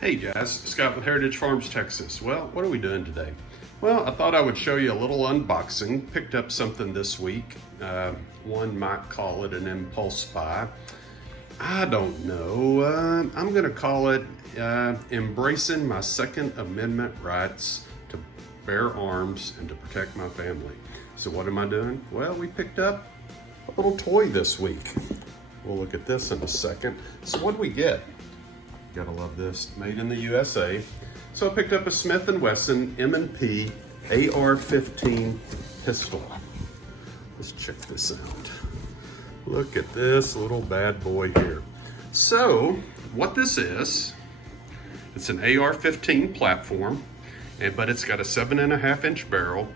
Hey guys, Scott with Heritage Farms, Texas. Well, what are we doing today? Well, I thought I would show you a little unboxing. Picked up something this week. One might call it an impulse buy. I don't know. I'm gonna call it embracing my Second Amendment rights to bear arms and to protect my family. So what am I doing? Well, we picked up a little toy this week. We'll look at this in a second. So what did we get? Gotta love this, made in the USA. So I picked up a Smith&Wesson M&P AR15 pistol. Let's check this out. Look at this little bad boy here. So what this is, it's an AR15 platform, but it's got a 7.5-inch barrel.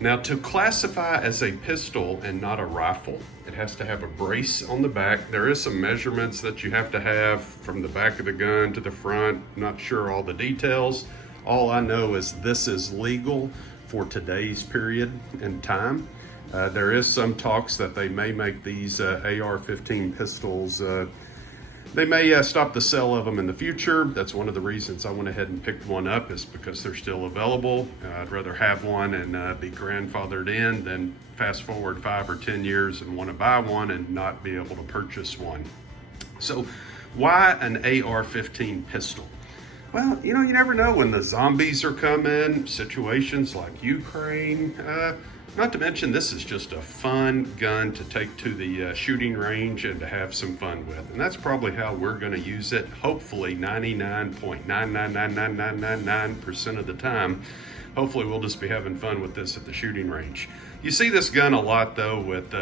Now, to classify as a pistol and not a rifle, it has to have a brace on the back. There is some measurements that you have to have from the back of the gun to the front. Not sure all the details. All I know is this is legal for today's period and time. There is some talks that they may make these AR-15 pistols, they may stop the sale of them in the future. That's one of the reasons I went ahead and picked one up, is because they're still available. I'd rather have one and be grandfathered in than fast forward 5 or 10 years and want to buy one and not be able to purchase one. So why an AR-15 pistol? Well, you know, you never know when the zombies are coming, situations like Ukraine. Not to mention, this is just a fun gun to take to the shooting range and to have some fun with. And that's probably how we're going to use it, hopefully 99.9999999% of the time. Hopefully we'll just be having fun with this at the shooting range. You see this gun a lot though with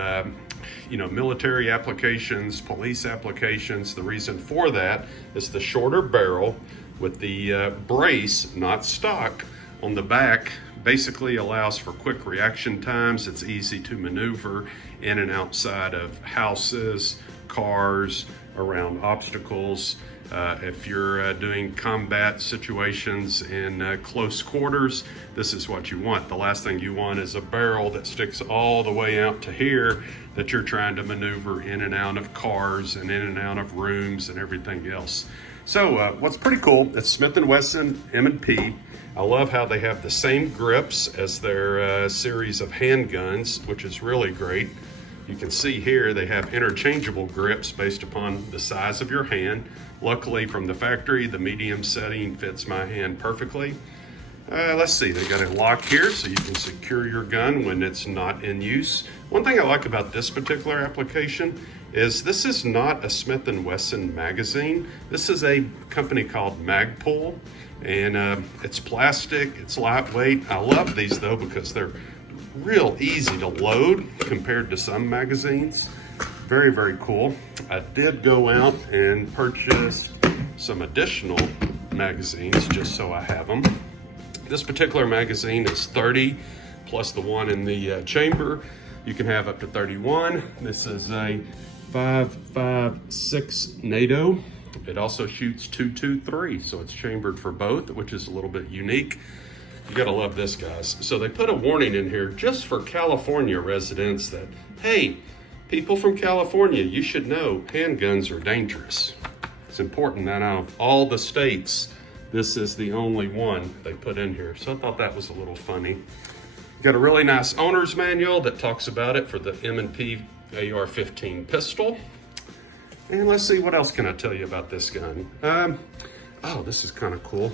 military applications, police applications. The reason for that is the shorter barrel with the brace, not stock, on the back basically allows for quick reaction times. It's easy to maneuver in and outside of houses, cars, around obstacles. If you're doing combat situations in close quarters, this is what you want. The last thing you want is a barrel that sticks all the way out to here that you're trying to maneuver in and out of cars and in and out of rooms and everything else. So what's pretty cool, it's Smith&Wesson M&P. I love how they have the same grips as their series of handguns, which is really great. You can see here they have interchangeable grips based upon the size of your hand. Luckily from the factory, the medium setting fits my hand perfectly. Let's see, they got a lock here so you can secure your gun when it's not in use. One thing I like about this particular application is this is not a Smith&Wesson magazine. This is a company called Magpul, and it's plastic, it's lightweight. I love these though because they're real easy to load compared to some magazines. Very, very cool. I did go out and purchase some additional magazines just so I have them. This particular magazine is 30 plus the one in the chamber. You can have up to 31. This is a 5.56 NATO. It also shoots 223, so it's chambered for both, which is a little bit unique. You gotta love this, guys. So they put a warning in here just for California residents that, hey, people from California, you should know handguns are dangerous. It's important that out of all the states, this is the only one they put in here. So I thought that was a little funny. Got a really nice owner's manual that talks about it for the M&P AR-15 pistol. And let's see, what else can I tell you about this gun? Oh, this is kind of cool.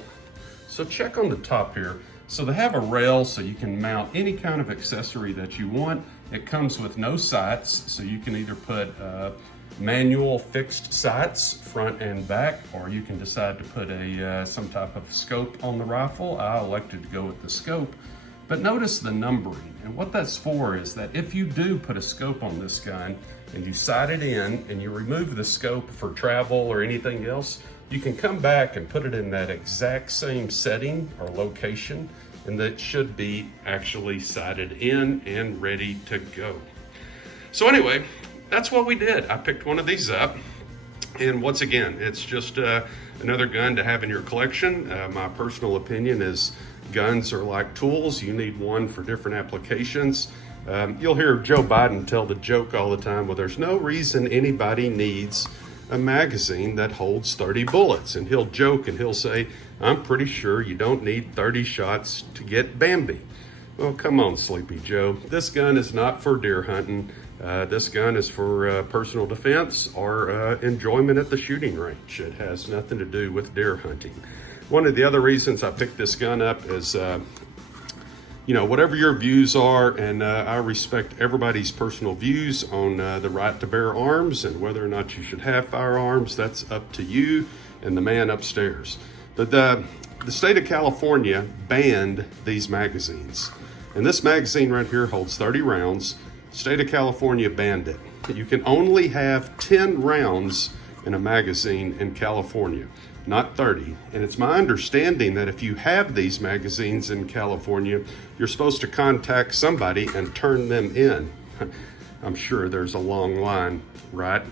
So check on the top here. So they have a rail so you can mount any kind of accessory that you want. It comes with no sights, so you can either put manual fixed sights front and back, or you can decide to put some type of scope on the rifle. I elected to go with the scope. But notice the numbering, and what that's for is that if you do put a scope on this gun and you sight it in and you remove the scope for travel or anything else, you can come back and put it in that exact same setting or location, and that should be actually sighted in and ready to go. So anyway, that's what we did. I picked one of these up, and once again, it's just another gun to have in your collection. My personal opinion is guns are like tools. You need one for different applications. You'll hear Joe Biden tell the joke all the time, well, there's no reason anybody needs a magazine that holds 30 bullets. And he'll joke and he'll say, I'm pretty sure you don't need 30 shots to get Bambi. Well, come on, Sleepy Joe. This gun is not for deer hunting. This gun is for personal defense or enjoyment at the shooting range. It has nothing to do with deer hunting. One of the other reasons I picked this gun up is, you know, whatever your views are, and I respect everybody's personal views on the right to bear arms and whether or not you should have firearms. That's up to you and the man upstairs. But the state of California banned these magazines. And this magazine right here holds 30 rounds. The state of California banned it. You can only have 10 rounds in a magazine in California, not 30. And it's my understanding that if you have these magazines in California, you're supposed to contact somebody and turn them in. I'm sure there's a long line, right?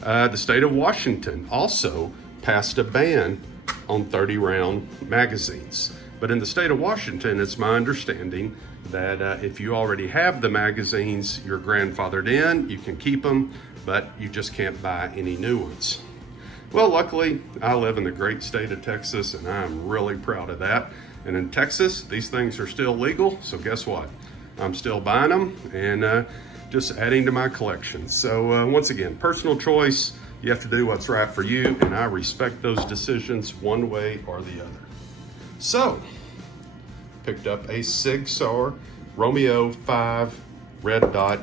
The state of Washington also passed a ban on 30 round magazines. But in the state of Washington, it's my understanding that if you already have the magazines, you're grandfathered in, you can keep them, but you just can't buy any new ones. Well, luckily, I live in the great state of Texas, and I'm really proud of that. And in Texas, these things are still legal, so guess what? I'm still buying them and just adding to my collection. So once again, personal choice. You have to do what's right for you, and I respect those decisions one way or the other. So, picked up a Sig Romeo5 red dot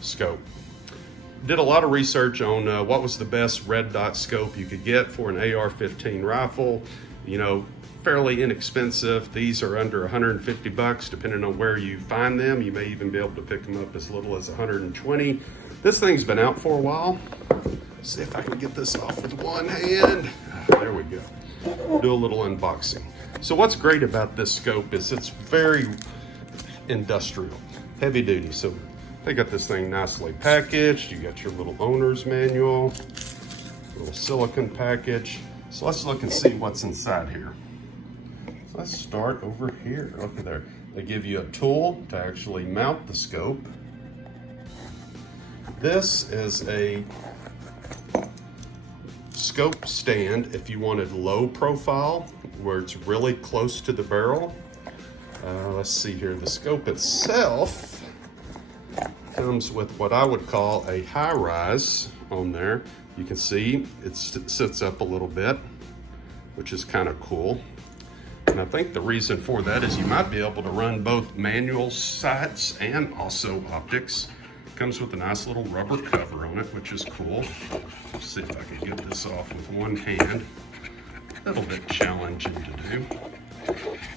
scope. Did a lot of research on what was the best red dot scope you could get for an AR-15 rifle. You know, fairly inexpensive. These are under 150 bucks, depending on where you find them. You may even be able to pick them up as little as 120. This thing's been out for a while. See if I can get this off with one hand. There we go. Do a little unboxing. So what's great about this scope is it's very industrial, heavy duty. So they got this thing nicely packaged. You got your little owner's manual, little silicone package. So let's look and see what's inside here. So let's start over here. Look at there. They give you a tool to actually mount the scope. This is a scope stand if you wanted low profile, where it's really close to the barrel. Let's see here. The scope itself comes with what I would call a high rise on there. You can see it sits up a little bit, which is kind of cool. And I think the reason for that is you might be able to run both manual sights and also optics. Comes with a nice little rubber cover on it, which is cool. Let's see if I can get this off with one hand. A little bit challenging to do.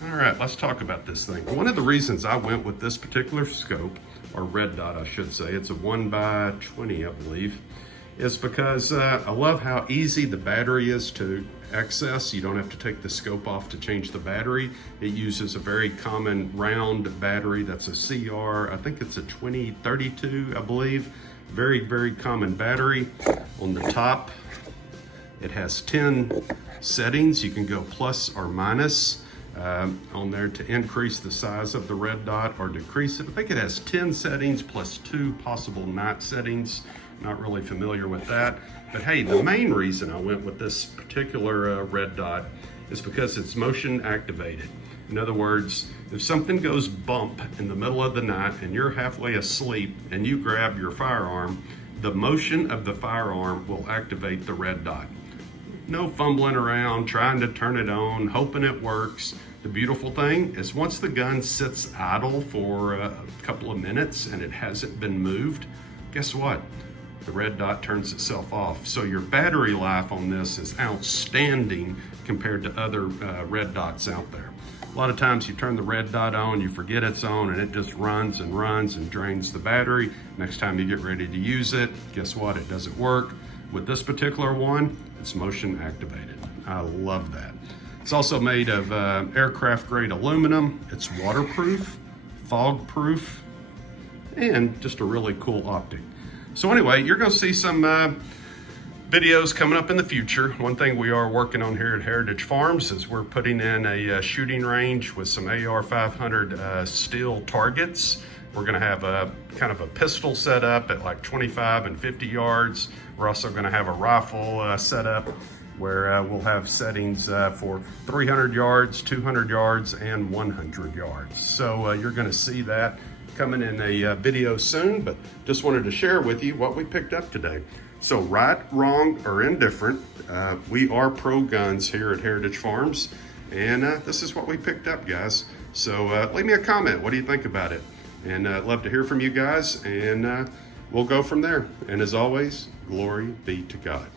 All right, let's talk about this thing. One of the reasons I went with this particular scope, or red dot I should say, it's a 1x20 I believe, is because I love how easy the battery is to access. You don't have to take the scope off to change the battery. It uses a very common round battery that's a CR, I think it's a 2032 I believe. Very, very common battery. On the top, it has 10 settings. You can go plus or minus on there to increase the size of the red dot or decrease it. I think it has 10 settings plus 2 possible night settings. Not really familiar with that. But hey, the main reason I went with this particular red dot is because it's motion activated. In other words, if something goes bump in the middle of the night and you're halfway asleep and you grab your firearm, the motion of the firearm will activate the red dot. No fumbling around, trying to turn it on, hoping it works. The beautiful thing is once the gun sits idle for a couple of minutes and it hasn't been moved, guess what? The red dot turns itself off. So your battery life on this is outstanding compared to other red dots out there. A lot of times you turn the red dot on, you forget it's on, and it just runs and drains the battery. Next time you get ready to use it, guess what? It doesn't work. With this particular one, it's motion activated. I love that. It's also made of aircraft grade aluminum. It's waterproof, fog proof, and just a really cool optic. So anyway, you're gonna see some videos coming up in the future. One thing we are working on here at Heritage Farms is we're putting in a shooting range with some AR-500 steel targets. We're gonna have a kind of a pistol set up at like 25 and 50 yards. We're also gonna have a rifle set up where we'll have settings for 300 yards, 200 yards, and 100 yards. So you're gonna see that coming in a video soon, but just wanted to share with you what we picked up today. So right, wrong, or indifferent, we are pro guns here at Heritage Farms, and this is what we picked up, guys. So leave me a comment. What do you think about it? And I'd love to hear from you guys, and we'll go from there. And as always, glory be to God.